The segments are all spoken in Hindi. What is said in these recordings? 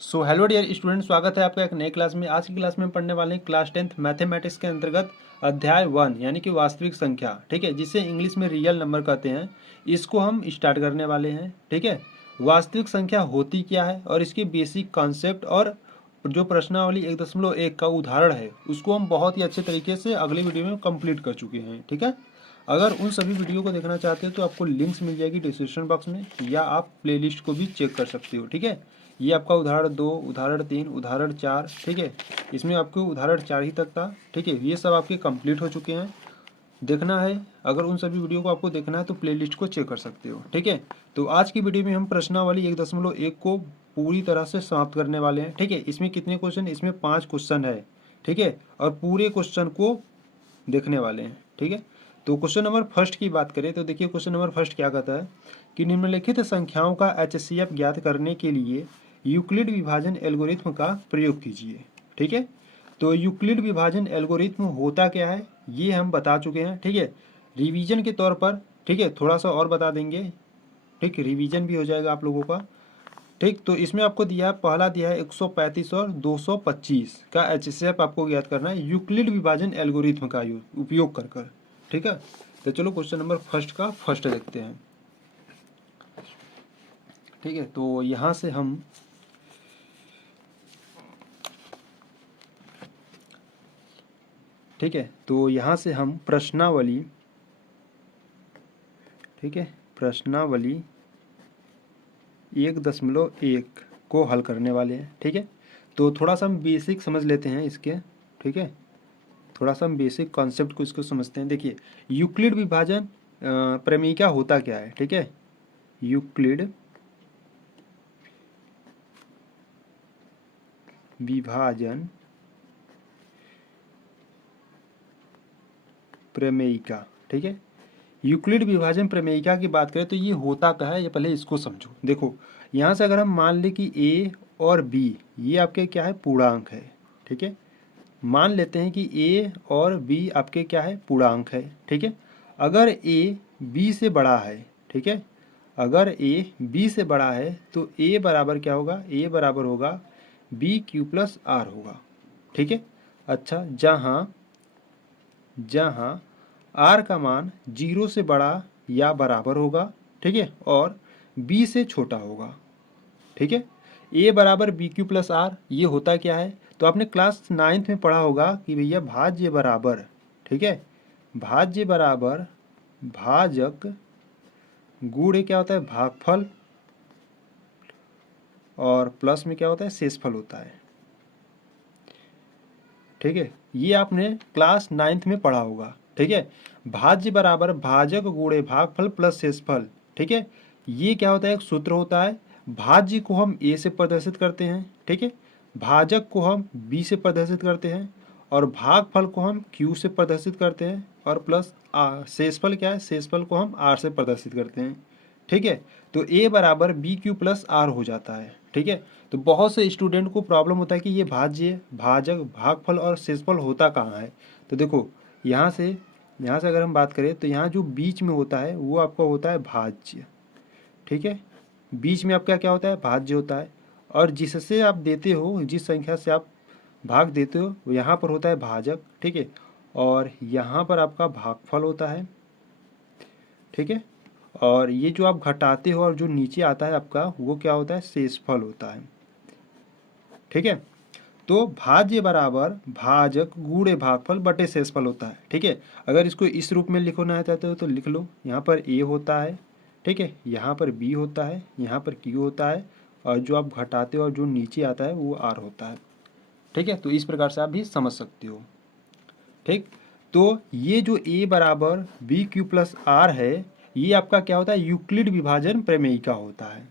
सो हेलो डियर स्टूडेंट, स्वागत है आपका एक नए क्लास में। आज की क्लास में हम पढ़ने वाले हैं क्लास 10th मैथमेटिक्स के अंतर्गत अध्याय 1 यानी कि वास्तविक संख्या। ठीक है, जिसे इंग्लिश में रियल नंबर कहते हैं। इसको हम स्टार्ट करने वाले हैं। ठीक है, वास्तविक संख्या होती क्या है और इसकी बेसिक कॉन्सेप्ट और जो प्रश्नावली 1.1 का उदाहरण है उसको हम बहुत ही अच्छे तरीके से अगले वीडियो में कंप्लीट कर चुके हैं। ठीक है, अगर उन सभी वीडियो को देखना चाहते हो तो आपको लिंक्स मिल जाएगी डिस्क्रिप्शन बॉक्स में, या आप प्लेलिस्ट को भी चेक कर सकते हो। ठीक है, ये आपका उदाहरण 2, उदाहरण 3, उदाहरण 4। ठीक है, इसमें आपको उदाहरण 4 ही तक था। ठीक है, ये सब आपके कंप्लीट हो चुके हैं। देखना है, अगर उन सभी वीडियो को आपको देखना है तो प्लेलिस्ट को चेक कर सकते हो। ठीक है, तो आज की वीडियो में हम प्रश्नावली 1.1 को पूरी तरह से समाप्त करने वाले हैं। ठीक है, इसमें कितने क्वेश्चन, इसमें 5 क्वेश्चन है। ठीक है, और पूरे क्वेश्चन को देखने वाले हैं। ठीक है, तो क्वेश्चन नंबर फर्स्ट की बात करें तो देखिए क्वेश्चन नंबर फर्स्ट क्या कहता है कि निम्नलिखित संख्याओं का HCF ज्ञात करने के लिए यूक्लिड विभाजन एल्गोरिथ्म का प्रयोग कीजिए। ठीक है, तो यूक्लिड विभाजन एल्गोरिथ्म होता क्या है ये हम बता चुके हैं। ठीक है, रिवीजन के तौर पर, ठीक है, थोड़ा सा और बता देंगे। ठीक, रिवीजन भी हो जाएगा आप लोगों का। ठीक, तो इसमें आपको दिया है, पहला दिया है 135 और 225 का HCF आपको ज्ञात करना है यूक्लिड विभाजन एल्गोरिथ्म का उपयोग कर। ठीक है, तो चलो क्वेश्चन नंबर फर्स्ट का फर्स्ट देखते हैं। ठीक है, तो यहाँ से हम ठीक है, तो यहाँ से हम प्रश्नावली, ठीक है, प्रश्नावली 1.1 को हल करने वाले हैं। ठीक है, तो थोड़ा सा हम बेसिक समझ लेते हैं इसके। ठीक है, थोड़ा सा हम बेसिक कॉन्सेप्ट को इसको समझते हैं। देखिए, यूक्लिड विभाजन प्रमेयिका होता क्या है। ठीक है, यूक्लिड विभाजन प्रमेयिका। ठीक है, यूक्लिड विभाजन प्रमेयिका की बात करें तो ये होता क्या है, ये पहले इसको समझो। देखो, यहाँ से अगर हम मान लें कि ए और बी ये आपके क्या है, पूर्णांक है। ठीक है, मान लेते हैं कि ए और बी आपके क्या है, पूर्णांक है। ठीक है, अगर ए बी से बड़ा है, ठीक है, अगर ए बी से बड़ा है तो ए बराबर क्या होगा, ए बराबर होगा BQ+R होगा। ठीक है, अच्छा, जहाँ जहाँ R का मान 0 से बड़ा या बराबर होगा, ठीक है, और B से छोटा होगा। ठीक है, A बराबर BQ+R ये होता क्या है, तो आपने क्लास 9th में पढ़ा होगा कि भैया भाज्य बराबर, ठीक है, भाज्य बराबर भाजक गुणे क्या होता है, भागफल, और प्लस में क्या होता है, शेषफल होता है। ठीक है, ये आपने क्लास 9th में पढ़ा होगा। ठीक है, भाज्य बराबर भाजक गुणे भागफल प्लस शेषफल। ठीक है, ये क्या होता है, एक सूत्र होता है। भाज्य को हम ए से प्रदर्शित करते हैं, ठीक है, भाजक को हम बी से प्रदर्शित करते हैं, और भागफल को हम क्यू से प्रदर्शित करते हैं, और प्लस शेषफल क्या है, शेषफल को हम आर से प्रदर्शित करते हैं। ठीक है, तो ए बराबर BQ+R हो जाता है। ठीक है, तो बहुत से स्टूडेंट को प्रॉब्लम होता है कि ये भाज्य, भाजक, भागफल और शेषफल होता कहाँ है। तो देखो, यहाँ से अगर हम बात करें तो यहाँ जो बीच में होता है वो आपका होता है भाज्य। ठीक है, बीच में आपका क्या होता है, भाज्य होता है, और जिससे आप देते हो, जिस संख्या से आप भाग देते हो वो यहाँ पर होता है भाजक। ठीक है, और यहाँ पर आपका भागफल होता है। ठीक है, और ये जो आप घटाते हो और जो नीचे आता है आपका वो क्या होता है, शेषफल होता है। ठीक है, तो भाज्य बराबर भाजक गुणे भागफल बटे शेषफल होता है। ठीक है, अगर इसको इस रूप में लिखना चाहते हो तो लिख लो, यहाँ पर ए होता है, ठीक है, यहाँ पर बी होता है, यहाँ पर क्यू होता है, और जो आप घटाते हो और जो नीचे आता है वो आर होता है। ठीक है, तो इस प्रकार से आप भी समझ सकते हो। ठीक, तो ये जो ए बराबर BQ+R है ये आपका क्या होता है, यूक्लिड विभाजन प्रमेयिका होता है।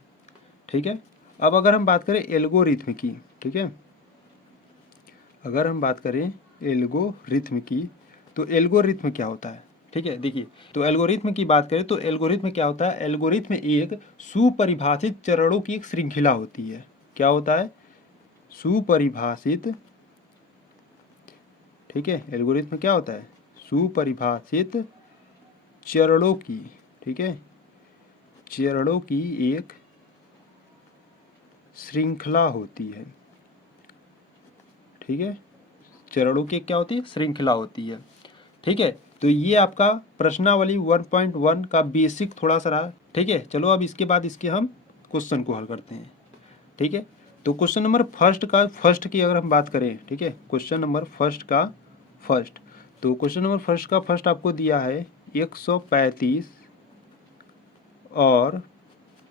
ठीक है, अब अगर हम बात करें एल्गोरिथ्म की, ठीक है, अगर हम बात करें एल्गोरिथ्म की तो एल्गोरिथ्म क्या होता है। ठीक है, देखिए, तो एल्गोरिथ्म की बात करें तो एल्गोरिथ्म क्या होता है, एल्गोरिथ्म एक सुपरिभाषित चरणों की एक श्रृंखला होती है। क्या होता है, सुपरिभाषित, ठीक है, एल्गोरिथ्म क्या होता है, सुपरिभाषित चरणों की, ठीक है, चरणों की एक श्रृंखला होती है। ठीक है, चरणों की क्या होती है, श्रृंखला होती है। ठीक है, तो ये आपका प्रश्नावली 1.1 का बेसिक थोड़ा सा रहा। ठीक है, चलो अब इसके बाद इसके हम क्वेश्चन को हल करते हैं। ठीक है, तो क्वेश्चन नंबर फर्स्ट की अगर हम बात करें, ठीक है, क्वेश्चन नंबर फर्स्ट का फर्स्ट, तो क्वेश्चन नंबर फर्स्ट का फर्स्ट आपको दिया है 135 और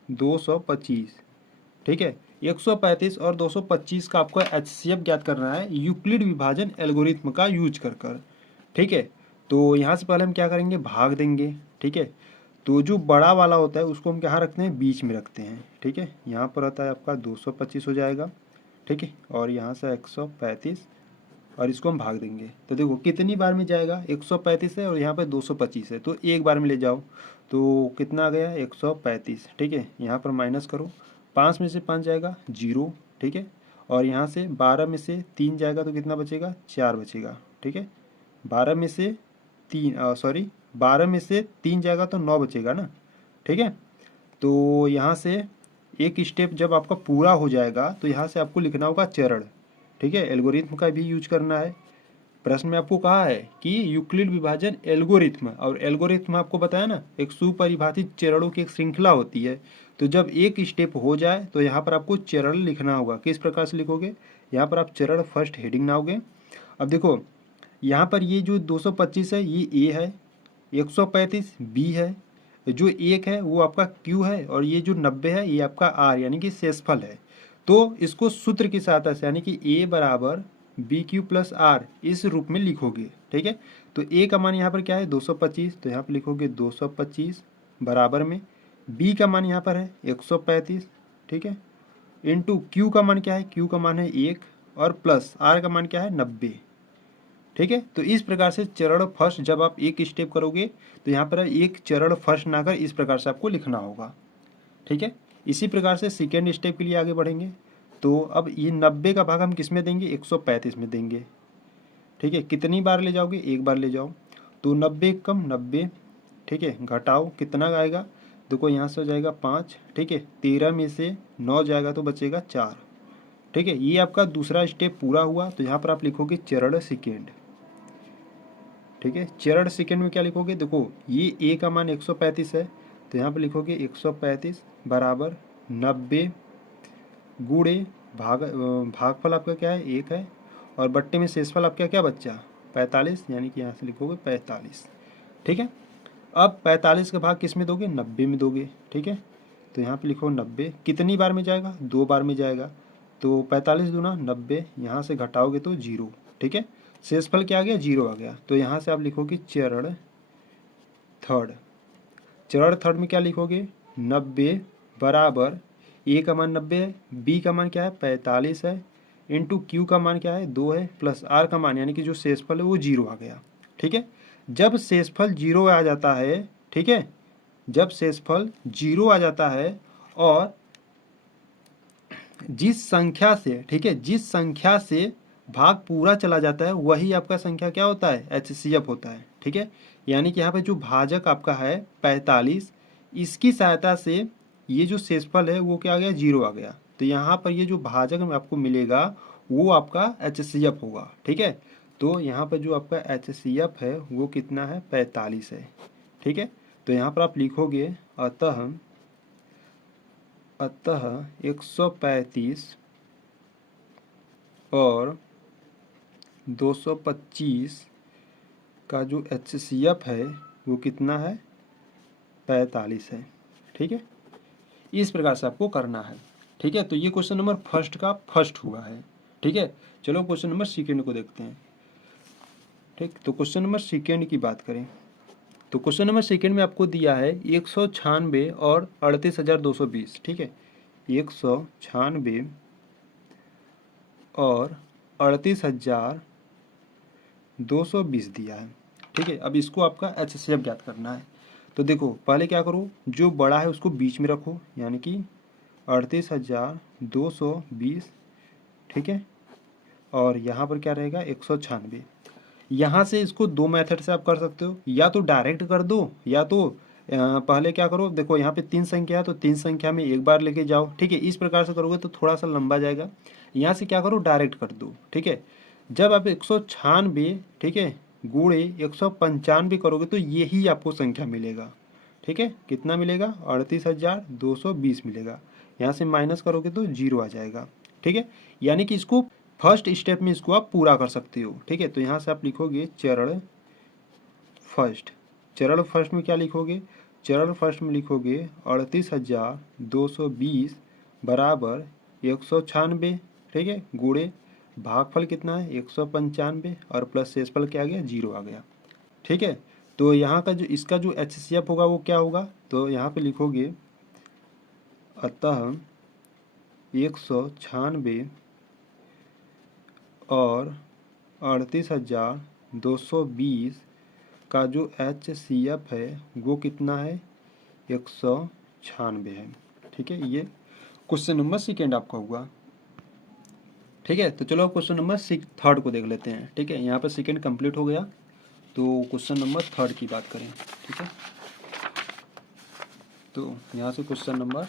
225। ठीक है, 135 और 225 का आपको HCF ज्ञात करना है यूक्लिड विभाजन एल्गोरिथ्म का यूज कर। ठीक है, तो यहाँ से पहले हम क्या करेंगे, भाग देंगे। ठीक है, तो जो बड़ा वाला होता है उसको हम कहाँ रखते हैं, बीच में रखते हैं। ठीक है, यहाँ पर आता है आपका 225 हो जाएगा। ठीक है, और यहाँ से 135 और इसको हम भाग देंगे। तो देखो कितनी बार में जाएगा, 135 है और यहाँ पे 225 है, तो एक बार में ले जाओ तो कितना आ गया, 135। ठीक है, यहाँ पर माइनस करो, 5 में से 5 जाएगा 0। ठीक है, और यहाँ से 12 में से 3 जाएगा तो कितना बचेगा, 4 बचेगा। ठीक है, 12 में से 3 जाएगा तो 9 बचेगा ना। ठीक है, तो यहाँ से एक स्टेप जब आपका पूरा हो जाएगा तो यहाँ से आपको लिखना होगा चरण। ठीक है, एल्गोरिथ्म का भी यूज करना है। प्रश्न में आपको कहा है कि यूक्लिड विभाजन एल्गोरिथ्म, और एल्गोरिथ्म आपको बताया ना एक सुपरिभाषित चरणों की एक श्रृंखला होती है। तो जब एक स्टेप हो जाए तो यहाँ पर आपको चरण लिखना होगा। किस प्रकार से लिखोगे, यहाँ पर आप चरण फर्स्ट हेडिंग बनाओगे। अब देखो यहाँ पर ये जो 225 है ये ए है, 135 बी है, जो एक है वो आपका क्यू है, और ये जो 90 है ये आपका आर यानी कि शेषफल है। तो इसको सूत्र की सहायता से यानी कि ए बराबर बी क्यू प्लस आर इस रूप में लिखोगे। ठीक है, तो ए का मान यहाँ पर क्या है 225, तो यहाँ पर लिखोगे 225 बराबर में बी का मान यहाँ पर है 135। ठीक है, इंटू क्यू का मान क्या है, क्यू का मान है 1 और प्लस आर का मान क्या है 90। ठीक है, तो इस प्रकार से चरण फर्स्ट जब आप एक स्टेप करोगे तो यहाँ पर एक चरण फर्स्ट ना कर इस प्रकार से आपको लिखना होगा। ठीक है, इसी प्रकार से सेकेंड स्टेप के लिए आगे बढ़ेंगे। तो अब ये 90 का भाग हम किस में देंगे, 135 में देंगे। ठीक है, कितनी बार ले जाओगे, एक बार ले जाओ, तो 90 कम 90। ठीक है, घटाओ कितना आएगा, देखो यहाँ से हो जाएगा 5। ठीक है, 13 में से 9 जाएगा तो बचेगा 4। ठीक है, ये आपका दूसरा स्टेप पूरा हुआ। तो यहाँ पर आप लिखोगे चरण सेकेंड। ठीक है, चरण सेकेंड में क्या लिखोगे, देखो ये ए का मान 135 है, तो यहाँ पर लिखोगे 135 बराबर 90 गुणे भागफल आपका क्या है 1 है, और बट्टे में शेषफल आपका क्या बच्चा 45, यानी कि यहाँ से लिखोगे 45। ठीक है, अब 45 का भाग किस में दोगे, 90 में दोगे। ठीक है, तो यहाँ पे लिखो 90 कितनी बार में जाएगा, 2 बार में जाएगा, तो 45 दूना 90, यहाँ से घटाओगे तो 0। ठीक है, शेषफल क्या आ गया, 0 आ गया। तो यहाँ से आप लिखोगे चरण थर्ड। चरण थर्ड में क्या लिखोगे, 90 बराबर ए का मान 90 है, बी का मान क्या है 45 है, इंटू क्यू का मान क्या है 2 है, प्लस आर का मान यानी कि जो शेषफल है वो 0 आ गया। ठीक है, जब शेषफल 0 आ जाता है, ठीक है, जब शेषफल 0 आ जाता है और जिस संख्या से, ठीक है, जिस संख्या से भाग पूरा चला जाता है वही आपका संख्या क्या होता है, HCF होता है। ठीक है, यानी कि यहाँ पे जो भाजक आपका है 45, इसकी सहायता से ये जो शेषफल है वो क्या आ गया, 0 आ गया। तो यहाँ पर ये जो भाजक में आपको मिलेगा वो आपका HCF होगा। ठीक है, तो यहाँ पर जो आपका HCF है वो कितना है, 45 है। ठीक है, तो यहाँ पर आप लिखोगे अतः 135 और 225 का जो HCF है वो कितना है, 45 है। ठीक है, इस प्रकार से आपको करना है। ठीक है, तो ये क्वेश्चन नंबर फर्स्ट का फर्स्ट हुआ है। ठीक है, चलो क्वेश्चन नंबर सेकेंड को देखते हैं। ठीक, तो क्वेश्चन नंबर सेकेंड की बात करें तो क्वेश्चन नंबर सेकेंड में आपको दिया है 196 और 38,220। ठीक है, 196 और 38,220 दिया है। ठीक है, अब इसको आपका HCF ज्ञात करना है। तो देखो पहले क्या करो, जो बड़ा है उसको बीच में रखो, यानी कि 38,220। ठीक है, और यहाँ पर क्या रहेगा 196। यहाँ से इसको दो मेथड से आप कर सकते हो, या तो डायरेक्ट कर दो या तो पहले क्या करो, देखो यहाँ पे 3 संख्या है तो 3 संख्या में एक बार लेके जाओ, ठीक है। इस प्रकार से करोगे तो थोड़ा सा लंबा जाएगा। यहाँ से क्या करो, डायरेक्ट कर दो, ठीक है। जब आप 196, ठीक है, गुणे 195 करोगे तो यही आपको संख्या मिलेगा, ठीक है। कितना मिलेगा, 38,220 मिलेगा। यहाँ से माइनस करोगे तो 0 आ जाएगा, ठीक है। यानी कि इसको फर्स्ट स्टेप में इसको आप पूरा कर सकते हो, ठीक है। तो यहाँ से आप लिखोगे चरण फर्स्ट। चरण फर्स्ट में क्या लिखोगे, चरण फर्स्ट में लिखोगे 38,220 बराबर 196, ठीक है, गुणे भागफल कितना है 195 और प्लस शेषफल क्या आ गया, 0 आ गया, ठीक है। तो यहाँ का जो इसका जो HCF होगा वो क्या होगा, तो यहाँ पे लिखोगे अतः 196 और 38,220 का जो HCF है वो कितना है, 196 है, ठीक है। ये क्वेश्चन नंबर सेकेंड आपका हुआ, ठीक है। तो चलो अब क्वेश्चन नंबर थर्ड को देख लेते हैं, ठीक है। यहाँ पर सेकेंड कंप्लीट हो गया, तो क्वेश्चन नंबर थर्ड की बात करें, ठीक है। तो यहाँ से क्वेश्चन नंबर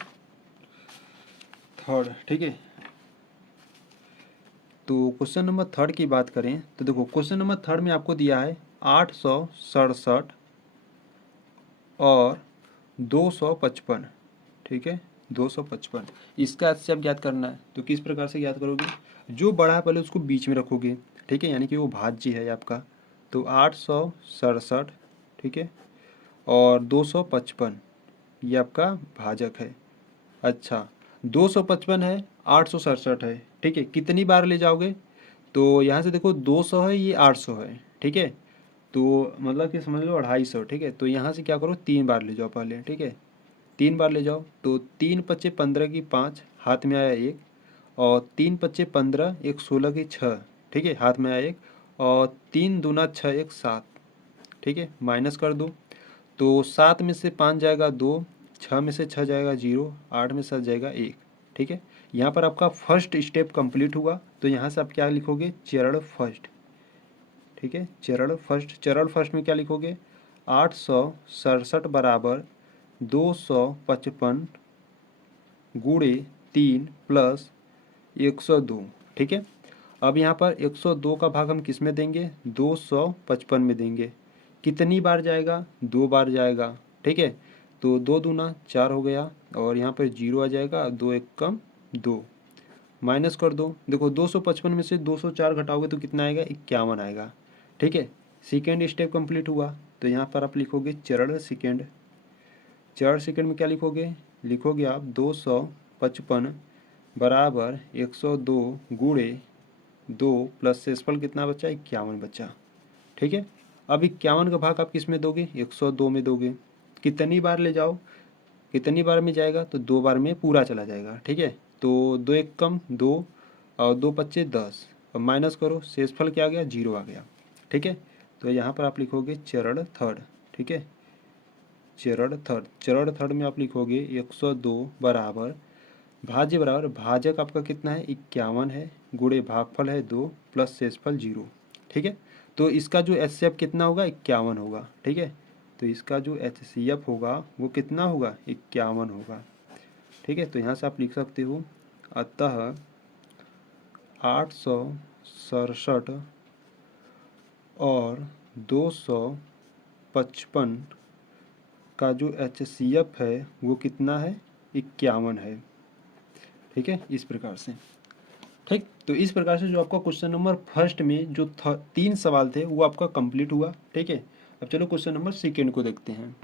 थर्ड, ठीक है। तो क्वेश्चन नंबर थर्ड की बात करें तो देखो क्वेश्चन नंबर थर्ड में आपको दिया है 867 और 255, ठीक है, 255। इसका HCF ज्ञात करना है, तो किस प्रकार से ज्ञात करोगे, जो बड़ा है पहले उसको बीच में रखोगे, ठीक है, यानी कि वो भाज्य है आपका। तो 867, ठीक है, और 255 ये आपका भाजक है। अच्छा, 255 है, 867 है, ठीक है, कितनी बार ले जाओगे, तो यहाँ से देखो 200 है, ये 800 है, ठीक है। तो मतलब कि समझ लो 250, ठीक है। तो यहाँ से क्या करो, 3 बार ले जाओ पहले, ठीक है, 3 बार ले जाओ। तो 3 पच्चे 15 की 5, हाथ में आया 1, और 3 पच्चे 15, 1 16 की 6, ठीक है, हाथ में आया 1, और 3 दूना 6, 1 7, ठीक है, माइनस कर दो। तो 7 में से 5 जाएगा 2, 6 में से 6 जाएगा 0, 8 में से 7 जाएगा 1, ठीक है। यहाँ पर आपका फर्स्ट स्टेप कंप्लीट हुआ। तो यहाँ से आप क्या लिखोगे, चरण फर्स्ट, ठीक है, चरण फर्स्ट। चरण फर्स्ट में क्या लिखोगे, 867 बराबर 255 गुणे 3 प्लस 102, ठीक है। अब यहाँ पर 102 का भाग हम किस में देंगे, 255 में देंगे। कितनी बार जाएगा, 2 बार जाएगा, ठीक है। तो 2 दूना 4 हो गया, और यहाँ पर 0 आ जाएगा, 2 1 कम 2, माइनस कर दो। देखो 255 में से 204 घटाओगे तो कितना आएगा, 51 आएगा, ठीक है। सेकेंड स्टेप कंप्लीट हुआ। तो यहाँ पर आप लिखोगे चरण सेकेंड। चरण सेकेंड में क्या लिखोगे, लिखोगे आप 255 बराबर 102 गुणे 2 प्लस शेषफल कितना बचा, 51 बचा, ठीक है। अब 51 का भाग आप किस में दोगे, 102 में दोगे। कितनी बार ले जाओ, कितनी बार में जाएगा, तो 2 बार में पूरा चला जाएगा, ठीक है। तो 2 1 कम 2, और 2 पच्चे 10, और माइनस करो, शेषफल क्या आ गया, 0 आ गया, ठीक है। तो यहाँ पर आप लिखोगे चरण थर्ड, ठीक है, चरण थर्ड। चरण थर्ड में आप लिखोगे 102 बराबर बराबर भाजक आपका कितना है, 51 है, गुणे भागफल है 2 प्लस शेषफल 0, ठीक है। तो इसका जो HCF कितना होगा, 51 होगा, ठीक है। तो इसका जो HCF होगा वो कितना होगा, 51 होगा, ठीक है। तो यहाँ से आप लिख सकते हो अतः 867 और 255 का जो HCF है वो कितना है, 51 है, ठीक है, इस प्रकार से, ठीक। तो इस प्रकार से जो आपका क्वेश्चन नंबर फर्स्ट में जो 3 सवाल थे वो आपका कंप्लीट हुआ, ठीक है। अब चलो क्वेश्चन नंबर सेकेंड को देखते हैं,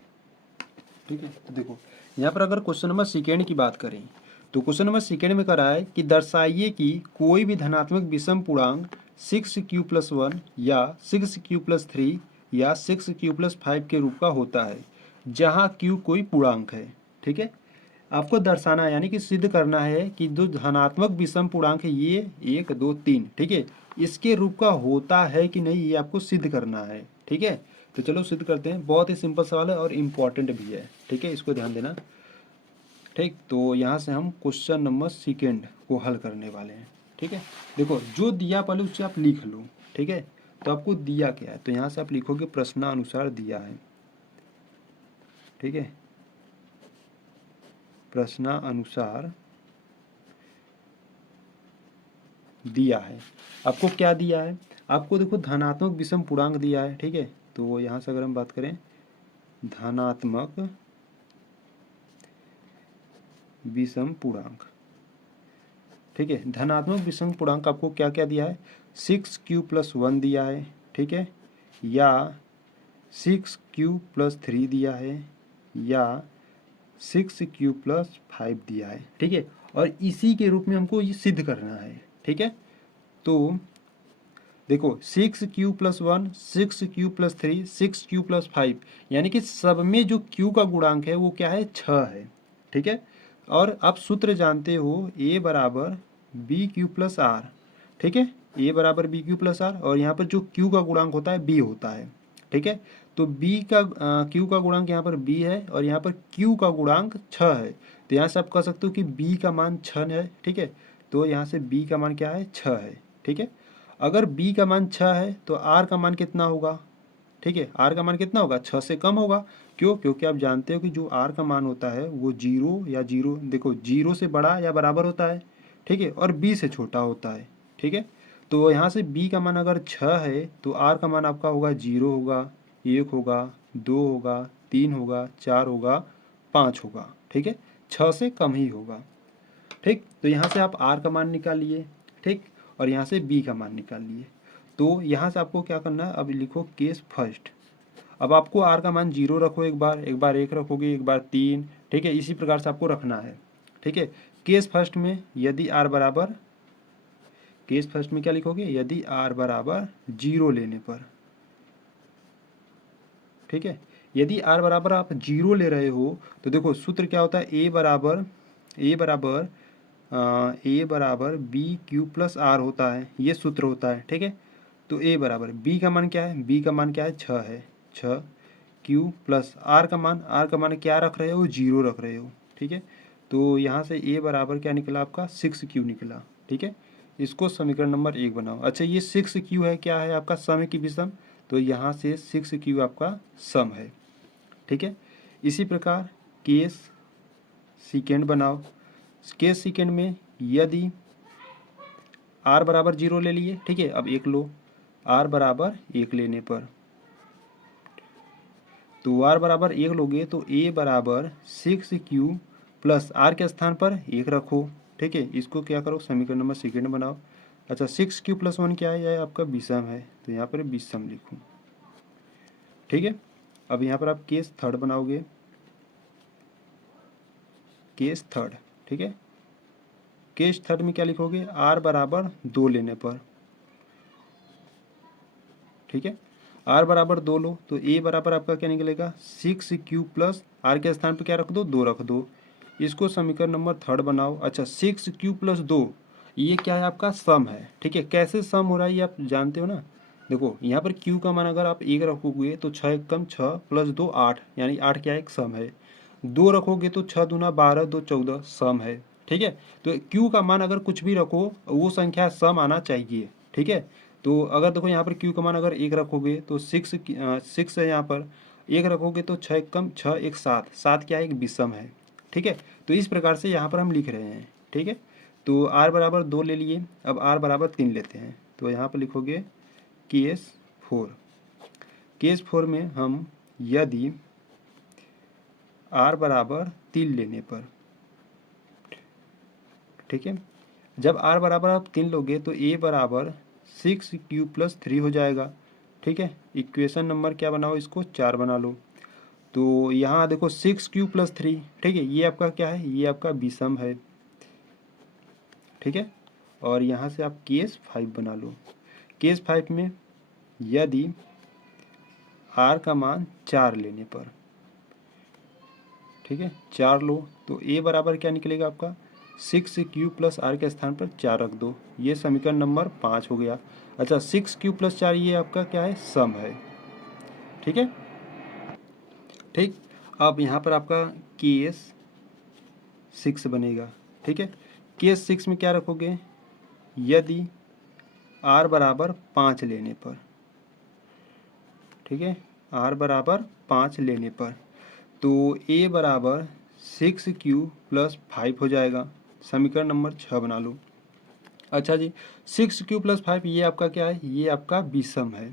ठीक है। तो देखो यहाँ पर अगर क्वेश्चन नंबर सेकेंड की बात करें तो क्वेश्चन नंबर सेकेंड में करा है कि दर्शाइए कि कोई भी धनात्मक विषम पूर्णांक 6q+1 या 6q+3 या 6q+5 के रूप का होता है जहाँ q कोई पूर्णांक है, ठीक है। आपको दर्शाना है यानी कि सिद्ध करना है कि जो धनात्मक विषम पूर्णांक है ये 1 2 3, ठीक है, इसके रूप का होता है कि नहीं, ये आपको सिद्ध करना है, ठीक है। तो चलो सिद्ध करते हैं। बहुत ही सिंपल सवाल है और इम्पॉर्टेंट भी है, ठीक है, इसको ध्यान देना, ठीक। तो यहाँ से हम क्वेश्चन नंबर सेकेंड को हल करने वाले हैं, ठीक है। देखो जो दिया पहले उससे आप लिख लो, ठीक है। तो आपको दिया क्या है, तो यहाँ से आप लिखोगे प्रश्नानुसार दिया है, ठीक है, प्रश्नानुसार दिया है। आपको क्या दिया है, आपको देखो धनात्मक विषम पूर्णांक दिया है। ठीक है, तो यहाँ से अगर हम बात करें धनात्मक विषम पूर्णांक, ठीक है, धनात्मक विषम पूर्णांक आपको क्या क्या दिया है, 6q+1 दिया है, ठीक है, या 6q+3 दिया है, या 6q+5 दिया है। ठीक है, और इसी के रूप में हमको ये सिद्ध करना है। ठीक है, तो देखो 6q+1, 6q+3, 6q+5, यानी कि सब में जो q का गुणांक है वो क्या है, 6 है। ठीक है, और आप सूत्र जानते हो a बराबर bq+r। ठीक है, a बराबर bq+r, और यहाँ पर जो q का गुणांक होता है b होता है। ठीक है, तो b का q का गुणांक यहाँ पर b है, और यहाँ पर q का गुणांक 6 है। तो यहाँ से आप कह सकते हो कि b का मान 6 है। ठीक है, तो यहाँ से b का मान क्या है, 6 है। ठीक है, अगर b का मान 6 है तो r का मान कितना होगा। ठीक है, r का मान कितना होगा, 6 से कम होगा। क्यों, क्योंकि आप जानते हो कि जो r का मान होता है वो 0 या 0, देखो 0 से बड़ा या बराबर होता है। ठीक है, और b से छोटा होता है। ठीक है, तो यहाँ से b का मान अगर 6 है तो r का मान आपका होगा 0 होगा, 1 होगा, 2 होगा, 3 होगा, 4 होगा, 5 होगा। ठीक है, 6 से कम ही होगा। ठीक, तो यहाँ से आप r का मान निकाल लिए। ठीक, और यहाँ से b का मान निकाल लिए। तो यहाँ से आपको क्या करना है, अब लिखो केस फर्स्ट। अब आपको r का मान 0 रखो, एक बार 1 रखोगे, एक बार 3। ठीक है, इसी प्रकार से आपको रखना है। ठीक है, केस फर्स्ट में यदि r बराबर, केस फर्स्ट में क्या लिखोगे, यदि r बराबर 0 लेने पर। ठीक है, यदि r बराबर आप 0 ले रहे हो तो देखो सूत्र क्या होता है, a बराबर bq+r होता है, ये सूत्र होता है। ठीक है, तो a बराबर b का मान क्या है, b का मान क्या है, 6 है, 6 q प्लस r का मान क्या रख रहे हो, 0 रख रहे हो। ठीक है, तो यहाँ से a बराबर क्या निकला आपका, 6q निकला। ठीक है, इसको समीकरण नंबर 1 बनाओ। अच्छा, ये 6q है, क्या है आपका, सम है कि विषम, तो यहाँ से 6q आपका सम है। ठीक है, इसी प्रकार केस सेकेंड बनाओ। केस सेकेंड में यदि r बराबर 0 ले लिए, ठीक है, अब 1 लो, r बराबर 1 लेने पर, तो r बराबर 1 लोगे तो a बराबर 6q प्लस r के स्थान पर 1 रखो। ठीक है, इसको क्या करो, समीकरण नंबर सेकेंड बनाओ। अच्छा, 6q+1 क्या है, यह आपका विषम है, तो यहाँ पर विषम लिखूँ। ठीक है, अब यहाँ पर आप केस थर्ड बनाओगे, केस थर्ड। ठीक है, केस थर्ड में क्या लिखोगे, r बराबर 2 लेने पर। ठीक है, r बराबर 2 लो तो a बराबर आपका क्या निकलेगा, 6q प्लस r के स्थान पर क्या रख दो, 2 रख दो। इसको समीकरण नंबर थर्ड बनाओ। अच्छा, 6q+2 ये क्या है, आपका सम है। ठीक है, कैसे सम हो रहा है ये आप जानते हो ना। देखो यहाँ पर q का मान अगर आप 1 रखोगे तो 6 एकम 6 प्लस 2 8, यानी 8 क्या है, एक सम है। 2 रखोगे तो 6 दूना 12, 2 14, सम है। ठीक है, तो q का मान अगर कुछ भी रखो वो संख्या सम आना चाहिए। ठीक है, तो अगर देखो यहाँ पर q का मान अगर 1 रखोगे तो 6 है, यहाँ पर 1 रखोगे तो 6 एकम 6, एक 7, 7 क्या है, एक विषम है। ठीक है, तो इस प्रकार से यहाँ पर हम लिख रहे हैं। ठीक है, तो r बराबर 2 ले लिए, अब r बराबर 3 लेते हैं, तो यहाँ पर लिखोगे केस 4। केस 4 में हम यदि r बराबर 3 लेने पर, ठीक है, जब r बराबर आप 3 लोगे तो a बराबर 6q+3 हो जाएगा। ठीक है, इक्वेशन नंबर क्या बनाओ, इसको 4 बना लो। तो यहाँ देखो 6q+3, ठीक है, ये आपका क्या है, ये आपका विषम है। ठीक है, और यहाँ से आप केस 5 बना लो। केस 5 में यदि r का मान 4 लेने पर, ठीक है, 4 लो तो a बराबर क्या निकलेगा आपका, 6q+r के स्थान पर 4 रख दो, ये समीकरण नंबर 5 हो गया। अच्छा, 6q+4 ये आपका क्या है, सम है। ठीक है, ठीक, अब यहाँ पर आपका केस 6 बनेगा। ठीक है, केस 6 में क्या रखोगे, यदि r बराबर 5 लेने पर, ठीक है, r बराबर 5 लेने पर, तो a बराबर 6q+5 हो जाएगा। समीकरण नंबर 6 बना लो। अच्छा जी, 6q+5 ये आपका क्या है, ये आपका विषम है।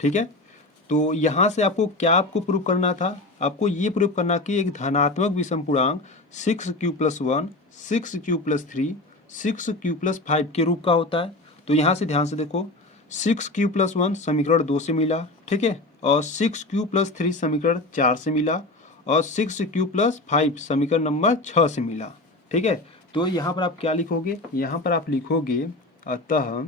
ठीक है, तो यहाँ से आपको क्या आपको प्रूव करना था, आपको ये प्रूव करना कि एक धनात्मक विषम पूर्णांक 6q+1, 6q+3, 6q+5 के रूप का होता है। तो यहाँ से ध्यान से देखो, 6q+1 समीकरण 2 से मिला, ठीक है, और 6q+3 समीकरण 4 से मिला, और 6q+5 समीकरण नंबर 6 से मिला। ठीक है, तो यहाँ पर आप क्या लिखोगे, यहाँ पर आप लिखोगे अतः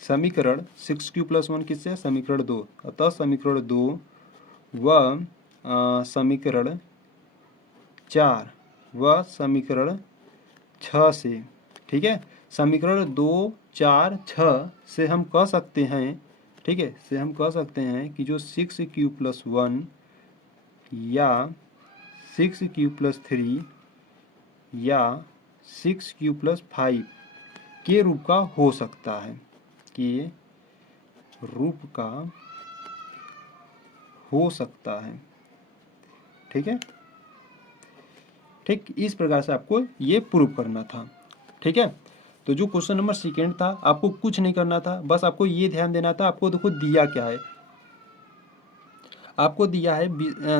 समीकरण 6q+1 किससे, समीकरण 2, अतः समीकरण 2 व समीकरण 4 व समीकरण 6 से। ठीक है, समीकरण 2, 4, 6 से हम कह सकते हैं, ठीक है, से हम कह सकते हैं कि जो 6q+1 या 6q+3 या 6q+5 के रूप का हो सकता है, के रूप का हो सकता है। ठीक है, ठीक इस प्रकार से आपको ये प्रूव करना था। ठीक है, तो जो क्वेश्चन नंबर सेकेंड था, आपको कुछ नहीं करना था, बस आपको ये ध्यान देना था, आपको देखो दिया क्या है, आपको दिया है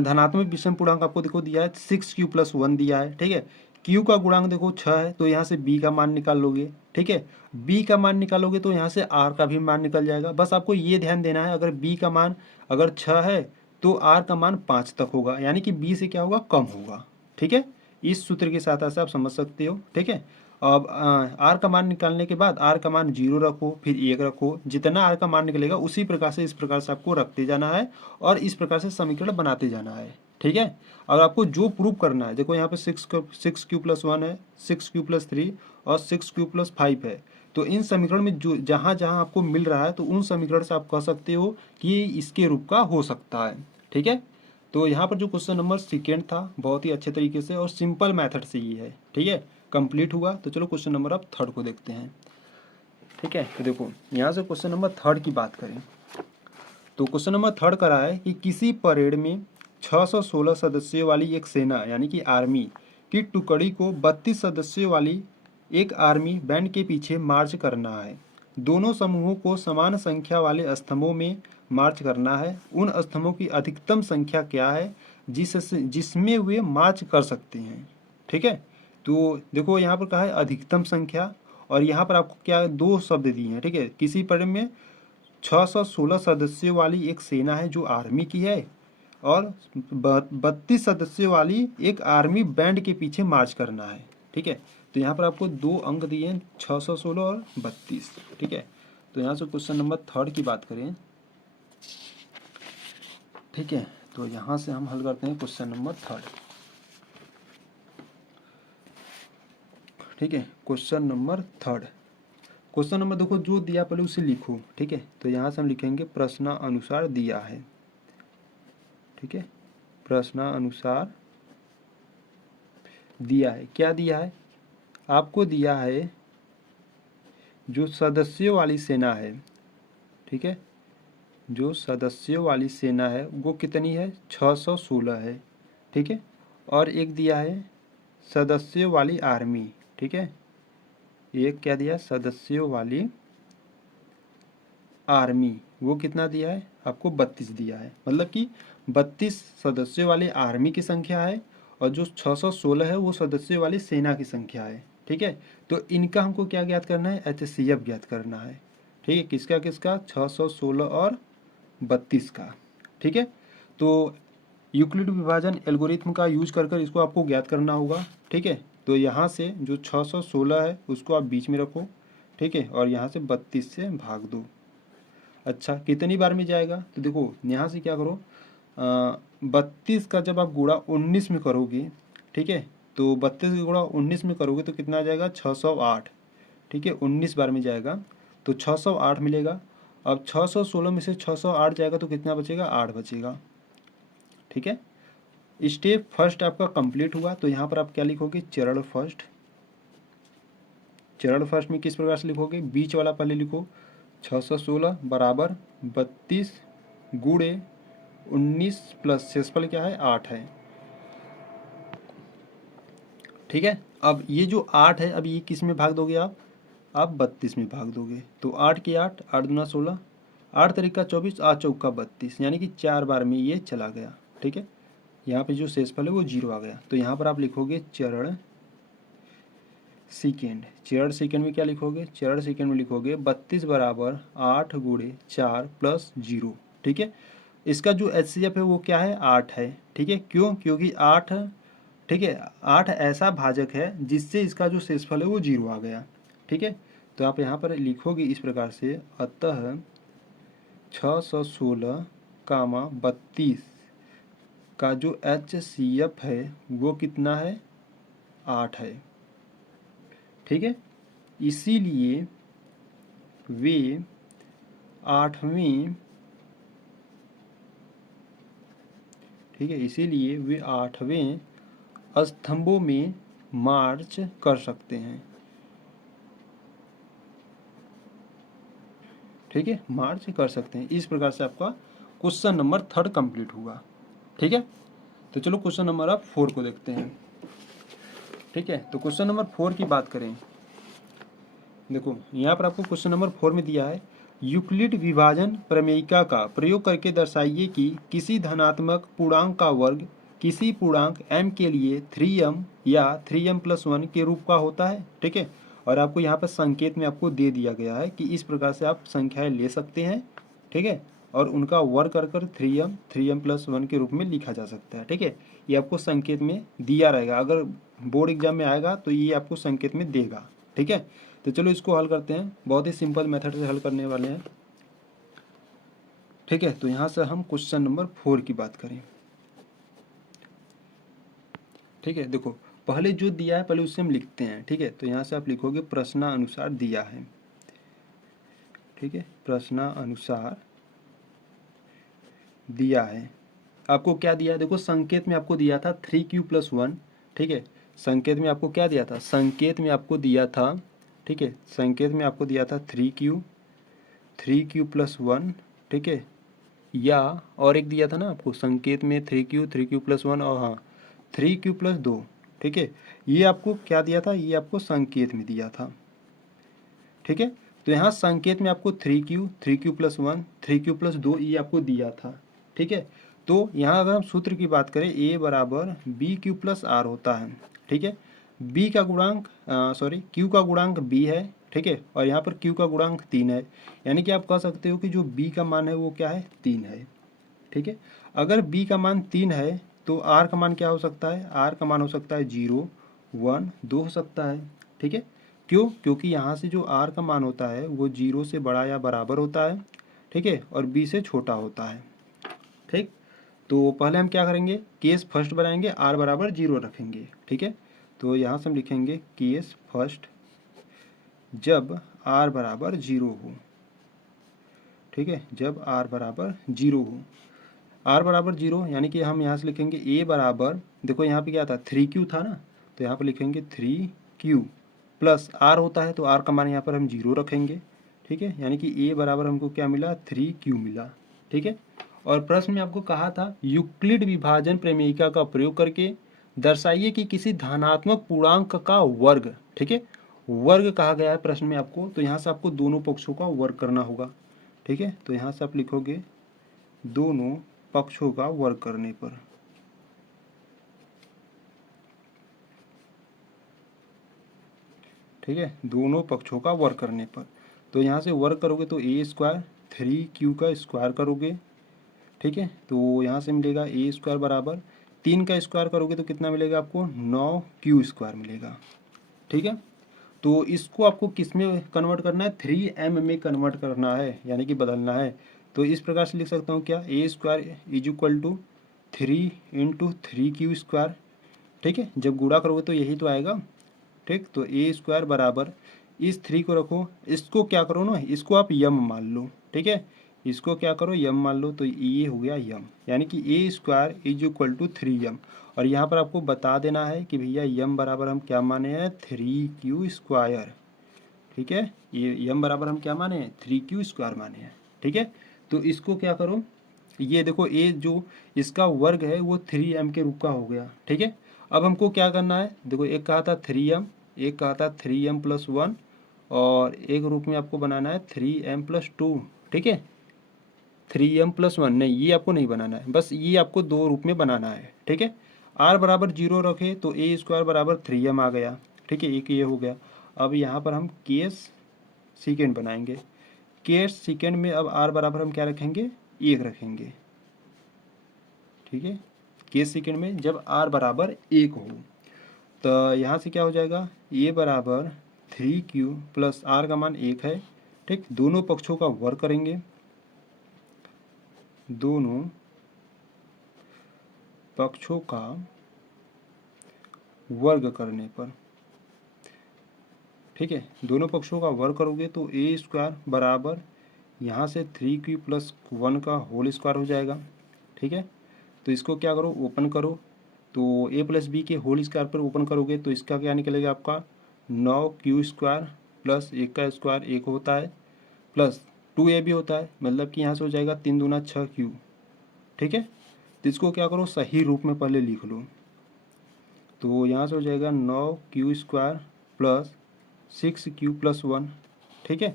धनात्मक विषम पूर्णांक, आपको देखो दिया है 6q+1 दिया है। ठीक है, q का गुणांक देखो 6 है, तो यहाँ से b का मान निकाल लोगे। ठीक है, b का मान निकालोगे तो यहाँ से r का भी मान निकल जाएगा। बस आपको ये ध्यान देना है, अगर b का मान अगर 6 है तो r का मान 5 तक होगा, यानी कि b से क्या होगा, कम होगा। ठीक है, इस सूत्र के साथ से आप समझ सकते हो। ठीक है, अब r का मान निकालने के बाद r का मान 0 रखो, फिर 1 रखो, जितना r का मान निकलेगा उसी प्रकार से इस प्रकार से आपको रखते जाना है और इस प्रकार से समीकरण बनाते जाना है। ठीक है, और आपको जो प्रूव करना है, देखो यहाँ पे 6q+1 है, 6q+3 और 6q+5 है, तो इन समीकरण में जो जहाँ जहाँ आपको मिल रहा है तो उन समीकरण से आप कह सकते हो कि ये इसके रूप का हो सकता है। ठीक है, तो यहाँ पर जो क्वेश्चन नंबर सेकेंड था बहुत ही अच्छे तरीके से और सिंपल मेथड से ये है। ठीक है, कंप्लीट हुआ। तो चलो क्वेश्चन नंबर अब थर्ड को देखते हैं। ठीक है, तो देखो यहाँ से क्वेश्चन नंबर थर्ड की बात करें तो क्वेश्चन नंबर थर्ड करा है कि किसी परेड में 616 सदस्यों वाली एक सेना यानी कि आर्मी की टुकड़ी को 32 सदस्यों वाली एक आर्मी बैंड के पीछे मार्च करना है। दोनों समूहों को समान संख्या वाले स्तंभों में मार्च करना है। उन स्तंभों की अधिकतम संख्या क्या है जिसमें वे मार्च कर सकते हैं। ठीक है, तो देखो यहाँ पर कहा है अधिकतम संख्या, और यहाँ पर आपको क्या दो शब्द दिए हैं। ठीक है, किसी परेड में 616 सदस्यों वाली एक सेना है जो आर्मी की है, और 32 सदस्यों वाली एक आर्मी बैंड के पीछे मार्च करना है। ठीक है, तो यहाँ पर आपको दो अंक दिए हैं, 616 और 32। ठीक है, तो यहाँ से क्वेश्चन नंबर थर्ड की बात करें। ठीक है, तो यहाँ से हम हल करते हैं क्वेश्चन नंबर थर्ड। ठीक है, question number third, question number देखो जो दिया पहले उसे लिखो। ठीक है, तो यहाँ से हम लिखेंगे प्रश्नानुसार दिया है। ठीक है, प्रश्नानुसार दिया है, क्या दिया है, आपको दिया है जो सदस्यों वाली सेना है। ठीक है, जो सदस्यों वाली सेना है वो कितनी है, 616 है। ठीक है, और एक दिया है सदस्यों वाली आर्मी। ठीक है, एक क्या दिया, सदस्यों वाली आर्मी, वो कितना दिया है आपको, 32 दिया है। मतलब कि 32 सदस्यों वाली आर्मी की संख्या है, और जो 616 है वो सदस्यों वाली सेना की संख्या है। ठीक है, तो इनका हमको क्या ज्ञात करना है, HCF ज्ञात करना है। ठीक है, किसका किसका, 616 और 32 का। ठीक है, तो यूक्लिड विभाजन एल्गोरिथम का यूज कर इसको आपको ज्ञात करना होगा। ठीक है, तो यहाँ से जो 616 है उसको आप बीच में रखो। ठीक है, और यहाँ से 32 से भाग दो। अच्छा, कितनी बार में जाएगा, तो देखो यहाँ से क्या करो, 32 का जब आप गुणा 19 में करोगे, ठीक है, तो 32 का गुणा 19 में करोगे तो कितना आ जाएगा, 608। ठीक है, 19 बार में जाएगा तो 608 मिलेगा। अब 616 में से 608 जाएगा तो कितना बचेगा, 8 बचेगा। ठीक है, स्टेप फर्स्ट आपका कंप्लीट हुआ। तो यहाँ पर आप क्या लिखोगे, चरण फर्स्ट। चरण फर्स्ट में किस प्रकार से लिखोगे, बीच वाला पहले लिखो, 616 बराबर 32 गुणे 19 प्लस शेषफल क्या है 8 है। ठीक है, अब ये जो 8 है, अब ये किस में भाग दोगे आप 32 में भाग दोगे। तो 8 के 8, 8 दूना 16, 8 तरीका 24, 8 चौका 32, यानी कि 4 बार में ये चला गया। ठीक है, यहाँ पे जो शेषफल है वो 0 आ गया। तो यहाँ पर आप लिखोगे चरण सेकेंड। चरण सेकेंड में क्या लिखोगे, चरण सेकेंड में लिखोगे 32 बराबर 8 गुणे 4 प्लस 0। ठीक है, इसका जो HCF है वो क्या है 8 है। ठीक है, क्यों, क्योंकि 8, ठीक है, 8 ऐसा भाजक है जिससे इसका जो शेषफल है वो 0 आ गया। ठीक है, तो आप यहाँ पर लिखोगे इस प्रकार से, अतः 616 कामा 32 का जो HCF है वो कितना है 8 है। ठीक है, इसीलिए वे 8वें, ठीक है, इसीलिए वे 8वें स्तंभों में मार्च कर सकते हैं। ठीक है, मार्च कर सकते हैं। इस प्रकार से आपका क्वेश्चन नंबर 3 कंप्लीट हुआ। ठीक है, तो चलो क्वेश्चन नंबर अब 4 को देखते हैं। ठीक है, तो क्वेश्चन नंबर 4 की बात करें, देखो यहाँ पर आपको क्वेश्चन नंबर 4 में दिया है, यूक्लिड विभाजन प्रमेयिका का प्रयोग करके दर्शाइए कि किसी धनात्मक पूर्णांक का वर्ग किसी पूर्णांक m के लिए 3m या 3m+1 के रूप का होता है। ठीक है, और आपको यहाँ पर संकेत में आपको दे दिया गया है कि इस प्रकार से आप संख्याएं ले सकते हैं। ठीक है, और उनका वर्ग कर 3m+1 के रूप में लिखा जा सकता है। ठीक है, ये आपको संकेत में दिया रहेगा, अगर बोर्ड एग्जाम में आएगा तो ये आपको संकेत में देगा। ठीक है, तो चलो इसको हल करते हैं, बहुत ही सिंपल मेथड से हल करने वाले हैं। ठीक है, तो यहाँ से हम क्वेश्चन नंबर 4 की बात करें। ठीक है, देखो पहले जो दिया है पहले उससे हम लिखते हैं। ठीक है, तो यहाँ से आप लिखोगे प्रश्नानुसार दिया है। ठीक है, प्रश्नानुसार दिया है। आपको क्या दिया है, देखो संकेत में आपको दिया था 3q+1। ठीक है, संकेत में आपको क्या दिया था, संकेत में आपको दिया था, ठीक है, संकेत में आपको दिया था 3q+1। ठीक है, या और एक दिया था ना आपको संकेत में 3q+1 और हाँ 3q+2। ठीक है, ये आपको क्या दिया था, ये आपको संकेत में दिया था। ठीक है, तो यहाँ संकेत में आपको 3q+1 3q+2 ये आपको दिया था। ठीक है, तो यहाँ अगर हम सूत्र की बात करें a बराबर bq+r होता है। ठीक है, b का गुणांक q का गुणांक b है। ठीक है, और यहाँ पर q का गुणांक 3 है, यानी कि आप कह सकते हो कि जो b का मान है वो क्या है 3 है। ठीक है, अगर b का मान 3 है तो r का मान क्या हो सकता है, r का मान हो सकता है 0 1 2 हो सकता है। ठीक है, क्यों, क्योंकि यहाँ से जो r का मान होता है वो 0 से बड़ा या बराबर होता है। ठीक है, और b से छोटा होता है। ठीक, तो पहले हम क्या करेंगे, केस फर्स्ट बनाएंगे, r बराबर 0 रखेंगे। ठीक है, तो यहाँ से हम लिखेंगे केस फर्स्ट जब r बराबर 0 हो। ठीक है, जब r बराबर 0 हो, r बराबर 0 यानी कि हम यहाँ से लिखेंगे a बराबर, देखो यहाँ पे क्या था 3q था ना, तो यहाँ पर लिखेंगे 3q प्लस r होता है, तो r का मान यहाँ पर हम 0 रखेंगे। ठीक है, यानी कि a बराबर हमको क्या मिला 3q मिला। ठीक है, और प्रश्न में आपको कहा था यूक्लिड विभाजन प्रमेयिका का प्रयोग करके दर्शाइए कि किसी धनात्मक पूर्णांक का वर्ग, ठीक है, वर्ग कहा गया है प्रश्न में आपको, तो यहाँ से आपको दोनों पक्षों का वर्ग करना होगा। ठीक है, तो यहाँ से आप लिखोगे दोनों पक्षों का वर्ग करने पर। ठीक है, दोनों पक्षों का वर्ग करने पर, तो यहाँ से वर्ग करोगे तो a² 3q का स्क्वायर करोगे। ठीक है, तो यहाँ से मिलेगा a² बराबर 3 का स्क्वायर करोगे तो कितना मिलेगा आपको 9q² मिलेगा। ठीक है, तो इसको आपको किस में कन्वर्ट करना है 3m में कन्वर्ट करना है, यानी कि बदलना है। तो इस प्रकार से लिख सकता हूँ क्या a² = 3 × 3q²। ठीक है, जब गुणा करोगे तो यही तो आएगा। ठीक, तो a² बराबर इस 3 को रखो, इसको क्या करो ना, इसको आप यम मान लो। ठीक है, इसको क्या करो यम मान लो, तो ये हो गया यम, यानी कि a² = 3m। और यहाँ पर आपको बता देना है कि भैया यम बराबर हम क्या माने हैं 3q²। ठीक है, ये यम बराबर हम क्या माने हैं 3q² माने हैं। ठीक है, तो इसको क्या करो, ये देखो ए जो इसका वर्ग है वो 3m के रूप का हो गया, ठीक है। अब हमको क्या करना है, देखो एक कहा था 3m, एक कहा था 3m+1, और एक रूप में आपको बनाना है 3m+2, ठीक है। 3m+1 नहीं, ये आपको नहीं बनाना है, बस ये आपको दो रूप में बनाना है, ठीक है। r बराबर 0 रखे तो a² बराबर 3m आ गया, ठीक है, एक ये हो गया। अब यहाँ पर हम केस सेकेंड बनाएंगे। केस सेकेंड में अब r बराबर हम क्या रखेंगे, 1 रखेंगे, ठीक है। केस सेकेंड में जब r बराबर 1 हो तो यहाँ से क्या हो जाएगा, a बराबर 3q प्लस r का मान 1 है, ठीक। दोनों पक्षों का वर्ग करेंगे, दोनों पक्षों का वर्ग करने पर, ठीक है, दोनों पक्षों का वर्ग करोगे तो a² बराबर यहाँ से 3q+1 का होल स्क्वायर हो जाएगा, ठीक है। तो इसको क्या करो, ओपन करो, तो a+b के होल स्क्वायर पर ओपन करोगे तो इसका क्या निकलेगा आपका 9q² प्लस 1 का स्क्वायर 1 होता है, प्लस 2a भी होता है, मतलब कि यहाँ से हो जाएगा 3 दूना 6q, ठीक है। तो इसको क्या करो, सही रूप में पहले लिख लो, तो यहाँ से हो जाएगा 9q² प्लस 6q+1, ठीक है।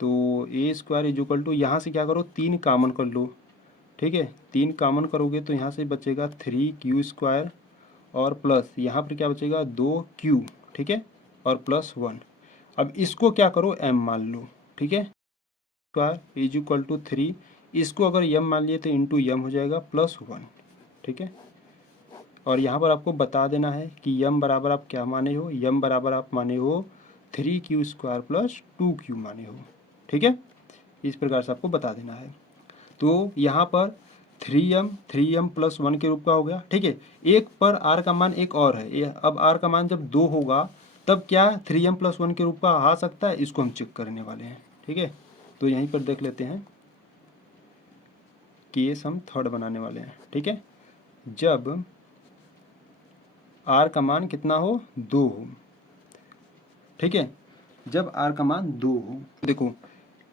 तो a² इज इक्वल टू, यहाँ से क्या करो 3 कामन कर लो, ठीक है। 3 कामन करोगे तो यहाँ से बचेगा 3q² और प्लस यहाँ पर क्या बचेगा 2q, ठीक है, और +1। अब इसको क्या करो m मान लो, ठीक है। स्क्वायर इज इक्वल टू 3, इसको अगर m मान लिए तो इंटू m हो जाएगा +1, ठीक है। और यहाँ पर आपको बता देना है कि m बराबर आप क्या माने हो, m बराबर आप माने हो 3q² प्लस 2q माने हो, ठीक है। इस प्रकार से आपको बता देना है। तो यहाँ पर 3m+1 के रूप का हो गया, ठीक है। एक पर r का मान एक और है, अब r का मान जब 2 होगा तब क्या 3m+1 के रूप का आ सकता है, इसको हम चेक करने वाले हैं, ठीक है। तो यहीं पर देख लेते हैं, केस हम थर्ड बनाने वाले हैं, ठीक है। जब r का मान कितना हो, 2 हो, ठीक है। जब r का मान 2 हो, देखो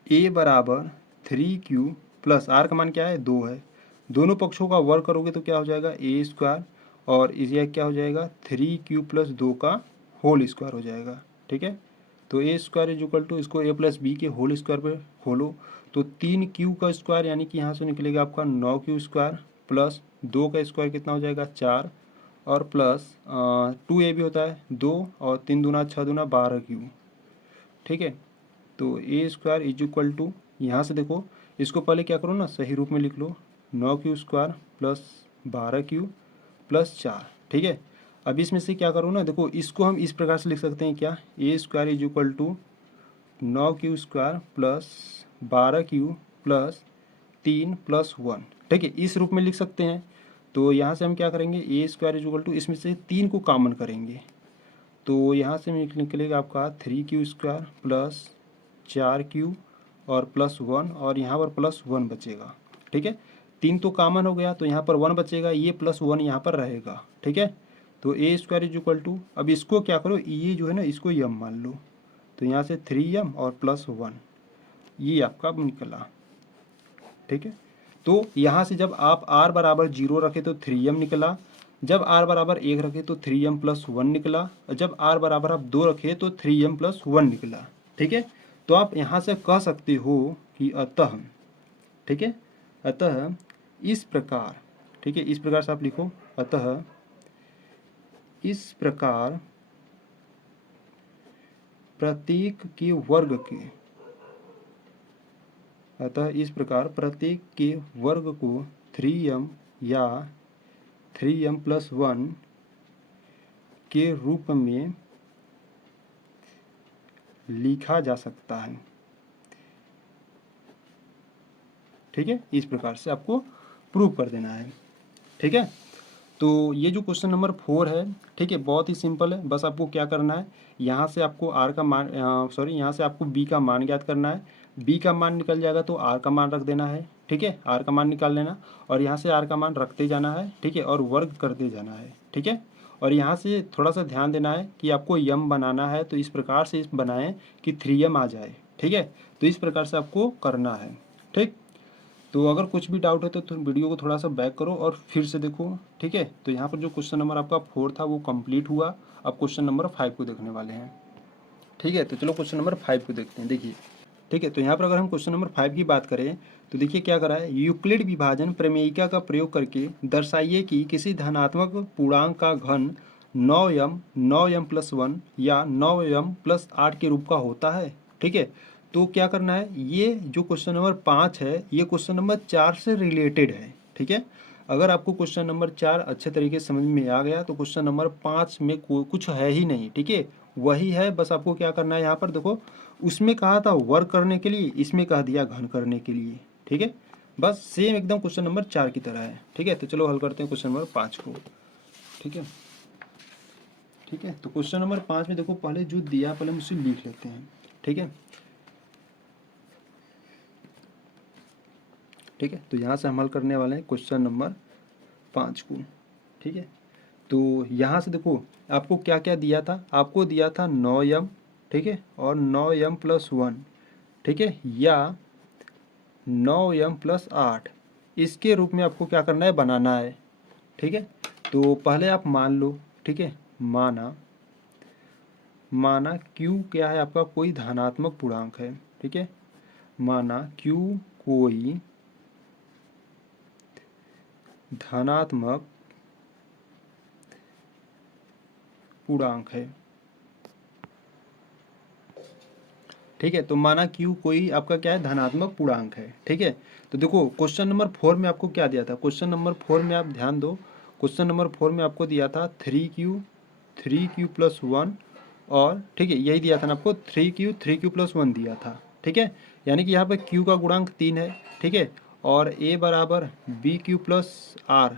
a बराबर 3q प्लस r का मान क्या है, 2 है, दोनों पक्षों का वर्ग करोगे तो क्या हो जाएगा a² और इसे क्या हो जाएगा 3q प्लस 2 का होल स्क्वायर हो जाएगा, ठीक है। तो a² इज इक्वल टू, इसको a+b के होल स्क्वायर पे खोलो तो 3q का स्क्वायर यानी कि यहाँ से निकलेगा आपका 9q² प्लस 2 का स्क्वायर कितना हो जाएगा 4, और प्लस 2a भी होता है 2, और 3 दूना 6 दूना 12q, ठीक है। तो a² इज इक्वल टू, यहाँ से देखो इसको पहले क्या करो ना, सही रूप में लिख लो, 9q² प्लस 12q प्लस 4, ठीक है। अब इसमें से क्या करो ना, देखो इसको हम इस प्रकार से लिख सकते हैं क्या, a² is equal to 9q² plus 12q plus 3 plus 1, ठीक है, इस रूप में लिख सकते हैं। तो यहाँ से हम क्या करेंगे, a² इज इक्वल टू, इसमें से 3 को कॉमन करेंगे तो यहाँ से निकलेगा आपका 3q² प्लस 4q और +1, और यहाँ पर +1 बचेगा, ठीक है। 3 तो कॉमन हो गया तो यहाँ पर 1 बचेगा, ये +1 यहाँ पर रहेगा, ठीक है। तो a² इज इक्वल टू, अब इसको क्या करो, ये जो है ना इसको m मान लो, तो यहाँ से 3m और +1, ये आपका अब निकला, ठीक है। तो यहाँ से जब आप r बराबर 0 रखे तो 3m निकला, जब r बराबर 1 रखे तो 3m+1 निकला, और जब r बराबर आप 2 रखे तो 3m+1 निकला, ठीक है। तो आप यहाँ से कह सकते हो कि अतः, ठीक है, अतः इस प्रकार, ठीक है, इस प्रकार से आप लिखो, अतः इस प्रकार प्रत्येक के वर्ग के, अतः इस प्रकार प्रत्येक के वर्ग को 3m या 3m+1 के रूप में लिखा जा सकता है, ठीक है। इस प्रकार से आपको प्रूव कर देना है, ठीक है। तो ये जो क्वेश्चन नंबर 4 है, ठीक है, बहुत ही सिंपल है, बस आपको क्या करना है, यहाँ से आपको r का मान, सॉरी, यहाँ से आपको b का मान ज्ञात करना है, b का मान निकल जाएगा तो r का मान रख देना है, ठीक है, r का मान निकाल लेना, और यहाँ से r का मान रखते जाना है, ठीक है, और वर्ग करते जाना है, ठीक है। और यहाँ से थोड़ा सा ध्यान देना है कि आपको m बनाना है तो इस प्रकार से बनाएं कि 3m आ जाए, ठीक है। तो इस प्रकार से आपको करना है, ठीक। तो अगर कुछ भी डाउट है तो वीडियो को थोड़ा सा बैक करो और फिर से देखो, ठीक है। तो यहाँ पर जो क्वेश्चन नंबर आपका 4 था वो कंप्लीट हुआ। अब क्वेश्चन नंबर 5 को देखने वाले हैं, ठीक है। तो चलो क्वेश्चन नंबर 5 को देखते हैं। देखिए, ठीक है। तो यहाँ पर अगर हम क्वेश्चन नंबर 5 की बात करें तो देखिए क्या करा है, यूक्लिड विभाजन प्रमेयिका का प्रयोग करके दर्शाइए कि किसी धनात्मक पूर्णांक का घन 9m 9m+1 या 9m+8 के रूप का होता है, ठीक है। तो क्या करना है, ये जो क्वेश्चन नंबर 5 है ये क्वेश्चन नंबर 4 से रिलेटेड है, ठीक है। अगर आपको क्वेश्चन नंबर 4 अच्छे तरीके से समझ में आ गया तो क्वेश्चन नंबर 5 में कुछ है ही नहीं, ठीक है। वही है, बस आपको क्या करना है, यहाँ पर देखो उसमें कहा था वर्क करने के लिए, इसमें कह दिया घन करने के लिए, ठीक है। बस सेम एकदम क्वेश्चन नंबर 4 की तरह है, ठीक है। तो चलो हल करते हैं क्वेश्चन नंबर 5 को, ठीक है। ठीक है, तो क्वेश्चन नंबर 5 में देखो पहले जो दिया पहले हम उसे लिख लेते हैं, ठीक है। ठीक है, तो यहाँ से हम हल करने वाले हैं क्वेश्चन नंबर 5 को, ठीक है। तो यहाँ से देखो आपको क्या क्या दिया था, आपको दिया था 9m, ठीक है, और 9m+1, ठीक है, या 9m+8, इसके रूप में आपको क्या करना है, बनाना है, ठीक है। तो पहले आप मान लो, ठीक है, माना q क्या है आपका, कोई धनात्मक पूर्णांक है, ठीक है। माना q कोई धनात्मक पूर्णांक है, ठीक है। तो माना q कोई आपका क्या है, धनात्मक पूर्णांक है, ठीक है। तो देखो क्वेश्चन नंबर 4 में आपको क्या दिया था, क्वेश्चन नंबर 4 में आप ध्यान दो, क्वेश्चन नंबर 4 में आपको दिया था 3q+1 और, ठीक है, यही दिया था ना आपको, 3q+1 दिया था, ठीक है। यानी कि यहाँ पे q का गुणांक 3 है, ठीक है, और a बराबर bq+r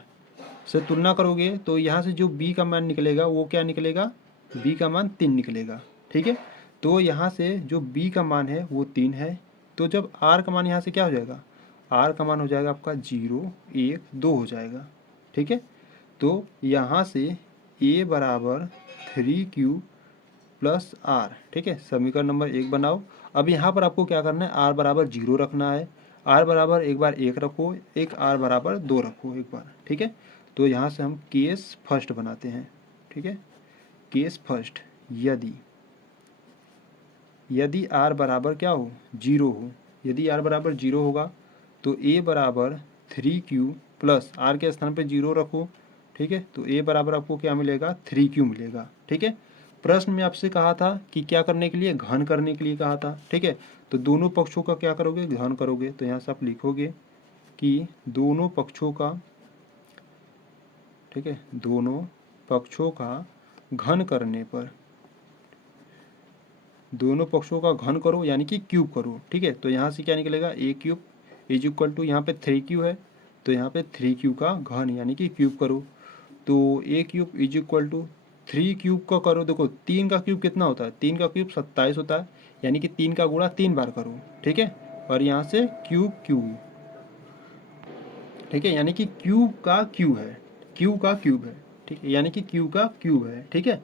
से तुलना करोगे तो यहाँ से जो b का मान निकलेगा वो क्या निकलेगा, b का मान 3 निकलेगा, ठीक है। तो यहाँ से जो b का मान है वो 3 है, तो जब r का मान यहाँ से क्या हो जाएगा, r का मान हो जाएगा आपका 0 1 2 हो जाएगा, ठीक है। तो यहाँ से a बराबर 3q+r, ठीक है, समीकरण नंबर 1 बनाओ। अब यहाँ पर आपको क्या करना है, r बराबर 0 रखना है, r बराबर एक बार 1 रखो, एक r बराबर 2 रखो एक बार, ठीक है। तो यहाँ से हम केस फर्स्ट बनाते हैं, ठीक है। केस फर्स्ट, यदि r बराबर क्या हो, 0 हो, यदि r बराबर 0 होगा तो a बराबर 3q+ r के स्थान पे 0 रखो, ठीक है। तो a बराबर आपको क्या मिलेगा, 3q मिलेगा, ठीक है। प्रश्न में आपसे कहा था कि क्या करने के लिए, घन करने के लिए कहा था, ठीक है। तो दोनों पक्षों का क्या करोगे, घन करोगे। तो यहाँ से आप लिखोगे कि दोनों पक्षों का, ठीक है, दोनों पक्षों का घन करने पर, दोनों पक्षों का घन करो यानी कि क्यूब करो, ठीक है। तो यहाँ से क्या निकलेगा, a³ इज इक्वल टू, यहाँ पे 3q है तो यहाँ पे 3q का घन यानी कि क्यूब करो। तो a³ इज इक्वल टू 3 का करो, देखो 3 का क्यूब कितना होता है, 3 का क्यूब 27 होता है, यानी कि 3 का गुणा 3 बार करो, ठीक है। और यहाँ से क्यूब, ठीक है, यानी कि क्यूब का क्यूब है, क्यू का क्यूब है, ठीक है, यानी कि क्यू का क्यूब है, ठीक है।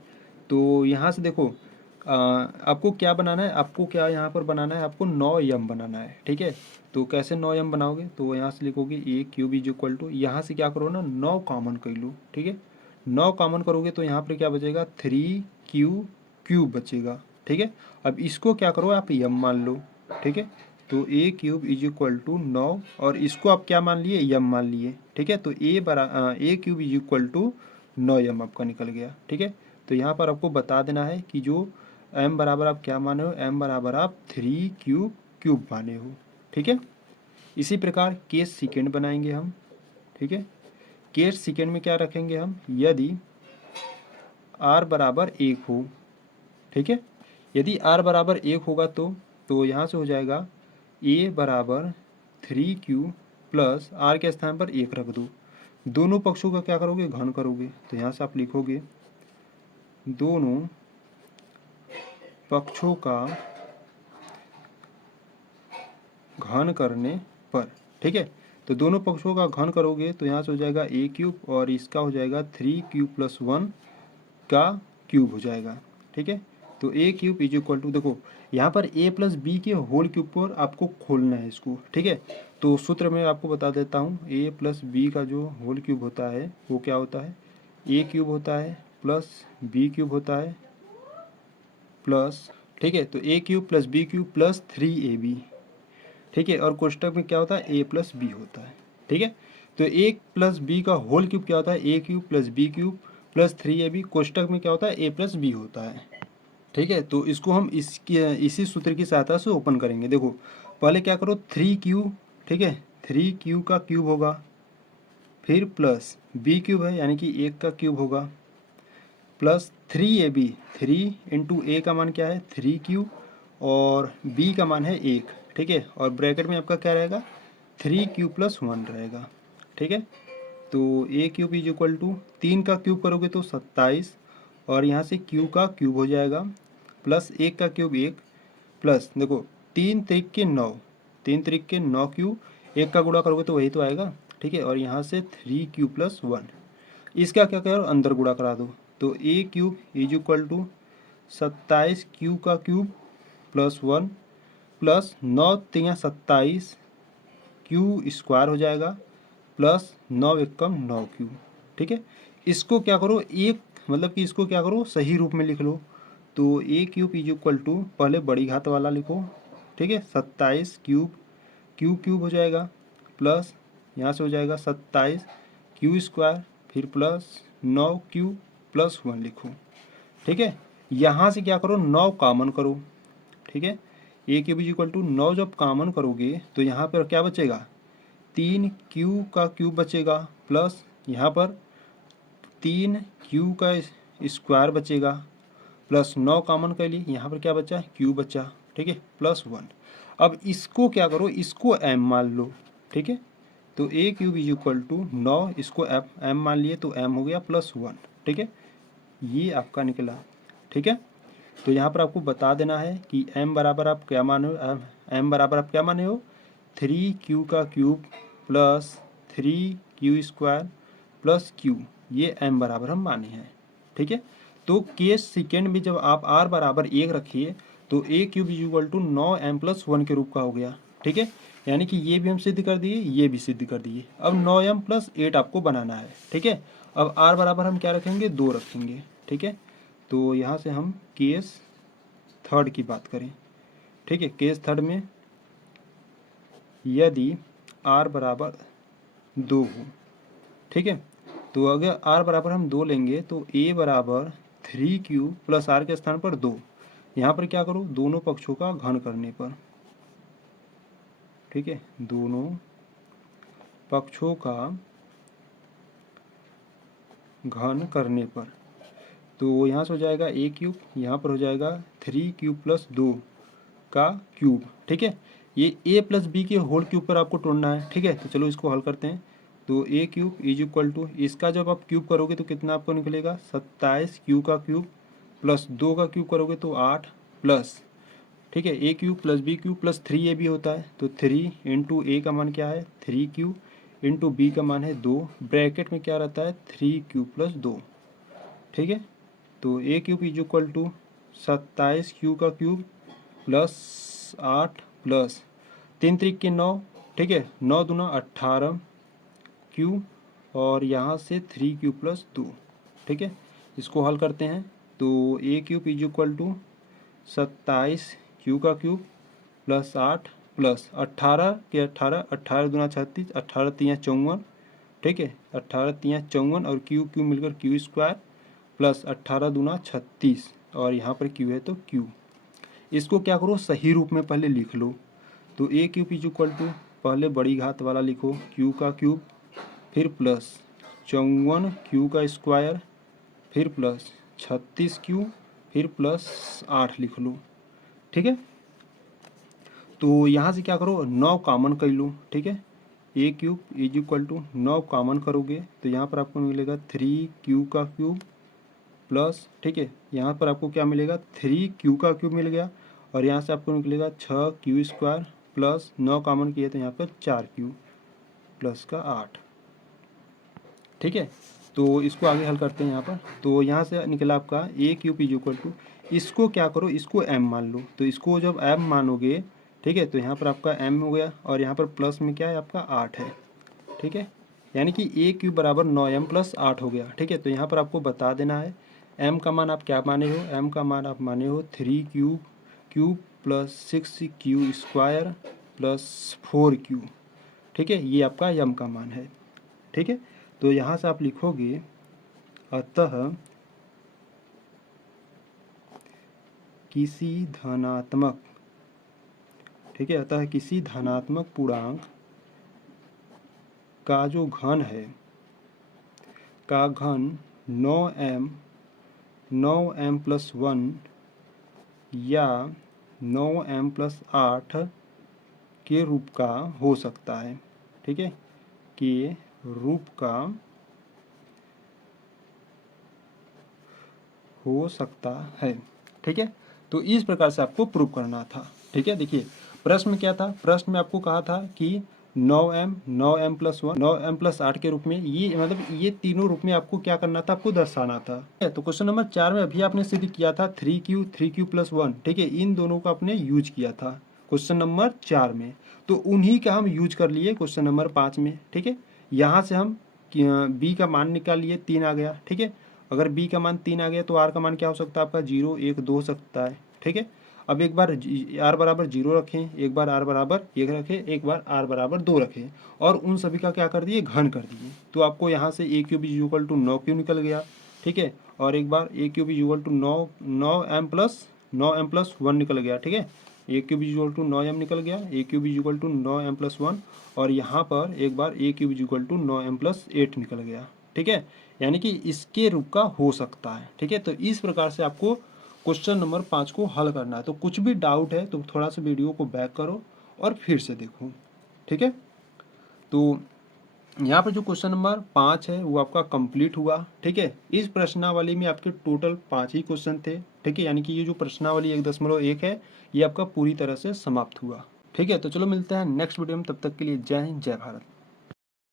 तो यहाँ से देखो आपको क्या बनाना है, आपको क्या यहाँ पर बनाना है, आपको 9m बनाना है, ठीक है। तो कैसे 9m बनाओगे, तो यहाँ से लिखोगे a³ इज इक्वल टू, यहाँ से क्या करो ना, 9 कॉमन कर लो, ठीक है। 9 कॉमन करोगे तो यहाँ पर क्या बचेगा, 3q³ बचेगा, ठीक है। अब इसको क्या करो, आप m मान लो, ठीक है। तो a³ इज इक्वल टू 9 और इसको आप क्या मान लिए, m मान लिए, ठीक है। तो a³ is equal to 9m आपका निकल गया, ठीक है। तो यहाँ पर आपको बता देना है कि जो m बराबर आप क्या माने हो, m बराबर आप 3q³ माने हो, ठीक है। इसी प्रकार केस सेकेंड बनाएंगे हम, ठीक है। केस सेकेंड में क्या रखेंगे हम, यदि r बराबर 1 हो, ठीक है। यदि r बराबर 1 होगा तो यहाँ से हो जाएगा a बराबर 3q+ r के स्थान पर 1 रख दो, दोनों पक्षों का क्या करोगे, घन करोगे। तो यहाँ से आप लिखोगे दोनों पक्षों का घन करने पर, ठीक है। तो दोनों पक्षों का घन करोगे तो यहाँ से हो जाएगा a³ और इसका हो जाएगा 3q+1 का क्यूब हो जाएगा, ठीक है। तो A cube is equal to, देखो यहाँ पर ए प्लस बी के होल क्यूब पर आपको खोलना है इसको, ठीक है। तो सूत्र मैं आपको बता देता हूँ, ए प्लस बी का जो होल क्यूब होता है वो क्या होता है, ए क्यूब होता है प्लस बी क्यूब होता है प्लस, ठीक है, तो A cube plus B cube plus 3ab, ठीक है। और कोष्टक में क्या होता है, ए प्लस बी होता है, ठीक है। तो ए प्लस बी का होल क्यूब क्या होता है, A cube plus B cube plus 3ab, कोष्टक में क्या होता है, ए प्लस बी होता है, ठीक है। तो इसको हम इसी सूत्र की सहायता से ओपन करेंगे। देखो पहले क्या करो, 3q, ठीक है, 3q का क्यूब होगा, फिर प्लस बी क्यूब है यानी कि 1 का क्यूब होगा, प्लस 3ab, 3 इंटू ए का मान क्या है 3q, और b का मान है 1, ठीक है। और ब्रैकेट में आपका क्या रहेगा, 3q प्लस 1 रहेगा, ठीक है। तो A cube is equal to 3 का क्यूब करोगे तो 27, और यहाँ से q का क्यूब हो जाएगा, प्लस 1 का क्यूब 1, प्लस देखो 3 त्रिक के 9, 3 त्रिक के 9 क्यूब, 1 का गुणा करोगे तो वही तो आएगा, ठीक है। और यहाँ से 3q प्लस 1, इसका क्या करो, अंदर गुणा करा दो। तो A cube is equal to 27q का cube plus 1 plus 9 3 27, Q square हो जाएगा, प्लस 9 एकम 9q, ठीक है। इसको क्या करो, एक मतलब कि इसको क्या करो, सही रूप में लिख लो। तो A cube is equal to, पहले बड़ी घात वाला लिखो, ठीक है, 27 क्यूब, क्यू क्यूब हो जाएगा, प्लस यहाँ से हो जाएगा 27 क्यू स्क्वायर, फिर प्लस 9q प्लस 1 लिखो, ठीक है। यहाँ से क्या करो, 9 कॉमन करो, ठीक है। A cube is equal to 9 जब कॉमन करोगे तो यहाँ पर क्या बचेगा, 3q का क्यूब बचेगा, प्लस यहाँ पर 3q का स्क्वायर बचेगा, प्लस 9 कॉमन कर ली, यहाँ पर क्या बचा, q बचा, ठीक है, प्लस 1। अब इसको क्या करो, इसको m मान लो, ठीक है। तो A cube is equal to 9, इसको m मान लिए तो m हो गया प्लस 1, ठीक है, ये आपका निकला, ठीक है। तो यहाँ पर आपको बता देना है कि m बराबर आप क्या माने हो, m बराबर आप क्या माने हो, 3q का cube plus 3q square plus q, ये m बराबर हम माने हैं, ठीक है। तो केस सेकेंड में जब आप r बराबर 1 रखिए तो A cube is equal to 9m plus 1 के रूप का हो गया, ठीक है। यानी कि ये भी हम सिद्ध कर दिए, ये भी सिद्ध कर दिए। अब 9m प्लस 8 आपको बनाना है, ठीक है। अब r बराबर हम क्या रखेंगे, 2 रखेंगे, ठीक है। तो यहाँ से हम केस थर्ड की बात करें, ठीक है। केस थर्ड में यदि r बराबर 2 हो, ठीक है, तो अगर r बराबर हम 2 लेंगे तो a बराबर 3q प्लस r के स्थान पर 2, यहाँ पर क्या करो, दोनों पक्षों का घन करने पर, ठीक है, दोनों पक्षों का घन करने पर, तो यहाँ से हो जाएगा a क्यूब, यहाँ पर हो जाएगा 3q प्लस 2 का क्यूब, ठीक है। ये a प्लस बी के होल क्यूब पर आपको तोड़ना है, ठीक है। तो चलो इसको हल करते हैं। तो A cube is equal to, इसका जब आप क्यूब करोगे तो कितना आपको निकलेगा, 27q का क्यूब प्लस 2 का क्यूब करोगे तो 8 प्लस, ठीक है, A cube plus B cube plus 3ab होता है, तो 3 इंटू ए का मान क्या है 3q, इंटू बी का मान है 2, ब्रैकेट में क्या रहता है 3q प्लस 2, ठीक है। तो A cube is equal to 27q का क्यूब प्लस 8 प्लस 3 त्रिक के 9, ठीक है, 9 दूना 18q, और यहाँ से 3q प्लस 2, ठीक है। इसको हल करते हैं। तो A cube is equal to 27q का क्यूब प्लस 8 प्लस 18 के 18, 18 दूना 36, 18 तियाँ 54, ठीक है, 18 तियाँ 54, और क्यू क्यू मिलकर क्यू स्क्वायर प्लस 18 दूना 36, और यहाँ पर क्यू है तो क्यू। इसको क्या करो, सही रूप में पहले लिख लो। तो A cube is equal to, पहले बड़ी घात वाला लिखो, क्यू का क्यूब, फिर प्लस 54q का स्क्वायर, फिर प्लस 36q, फिर प्लस 8 लिख लो, ठीक है। तो यहाँ से क्या करो, 9 कॉमन कर लो, ठीक है। A cube is equal to 9 common करोगे तो यहाँ पर आपको मिलेगा 3q का क्यूब प्लस, ठीक है, यहाँ पर आपको क्या मिलेगा 3q का क्यूब मिल गया, और यहाँ से आपको निकलेगा 6q स्क्वायर प्लस 9 कॉमन किए तो यहाँ पर 4q प्लस का 8, ठीक है। तो इसको आगे हल करते हैं यहाँ पर। तो यहाँ से निकला आपका ए क्यूब इज इक्वल टू, इसको क्या करो, इसको m मान लो। तो इसको जब m मानोगे, ठीक है, तो यहाँ पर आपका m हो गया और यहाँ पर प्लस में क्या है आपका 8 है, ठीक है, यानी कि ए क्यूब बराबर 9m प्लस 8 हो गया, ठीक है। तो यहाँ पर आपको बता देना है m का मान आप क्या माने हो, m का मान आप माने हो 3 क्यूब प्लस 6 स्क्वायर प्लस 4 ठीक है, ये आपका m का मान है, ठीक है। तो यहाँ से आप लिखोगे अतः किसी धनात्मक, ठीक है, अतः किसी धनात्मक पूर्णांक का जो घन है, का घन 9m प्लस 1 या 9m प्लस 8 के रूप का हो सकता है, ठीक है, के रूप का हो सकता है, ठीक है। तो इस प्रकार से आपको प्रूव करना था, ठीक है। देखिए प्रश्न में क्या था, प्रश्न में आपको कहा था कि 9m प्लस 1 9m प्लस 8 के रूप में, ये मतलब ये तीनों रूप में आपको क्या करना था, आपको दर्शाना था। तो क्वेश्चन नंबर 4 में अभी आपने सिद्ध किया था 3q प्लस 1, ठीक है, इन दोनों का आपने यूज किया था क्वेश्चन नंबर 4 में। तो उन्हीं का हम यूज कर लिए क्वेश्चन नंबर 5 में, ठीक है। यहाँ से हम b का मान निकाल लिए, 3 आ गया, ठीक है। अगर b का मान 3 आ गया तो r का मान क्या हो सकता है आपका 0 1 2 हो सकता है, ठीक है। अब एक बार r बराबर 0 रखें, एक बार r बराबर 1 रखें, एक बार r बराबर 2 रखें और उन सभी का क्या कर दिए, घन कर दिए। तो आपको यहाँ से a cube is equal to 9q निकल गया, ठीक है। और एक बार a cube is equal to 9m plus 1 निकल गया, ठीक है। a cube is equal to 9m निकल गया, a cube is equal to 9m plus 1 और यहाँ पर एक बार a cube is equal to 9m plus 8 निकल गया, ठीक है, यानी कि इसके रूप का हो सकता है, ठीक है। तो इस प्रकार से आपको क्वेश्चन नंबर 5 को हल करना है। तो कुछ भी डाउट है तो थोड़ा सा वीडियो को बैक करो और फिर से देखो, ठीक है। तो यहाँ पर जो क्वेश्चन नंबर 5 है वो आपका कंप्लीट हुआ, ठीक है। इस प्रश्नावली में आपके टोटल 5 ही क्वेश्चन थे, ठीक है, यानी कि ये जो प्रश्नावली 1.1 है ये आपका पूरी तरह से समाप्त हुआ, ठीक है। तो चलो मिलते हैं नेक्स्ट वीडियो में, तब तक के लिए जय हिंद जय भारत।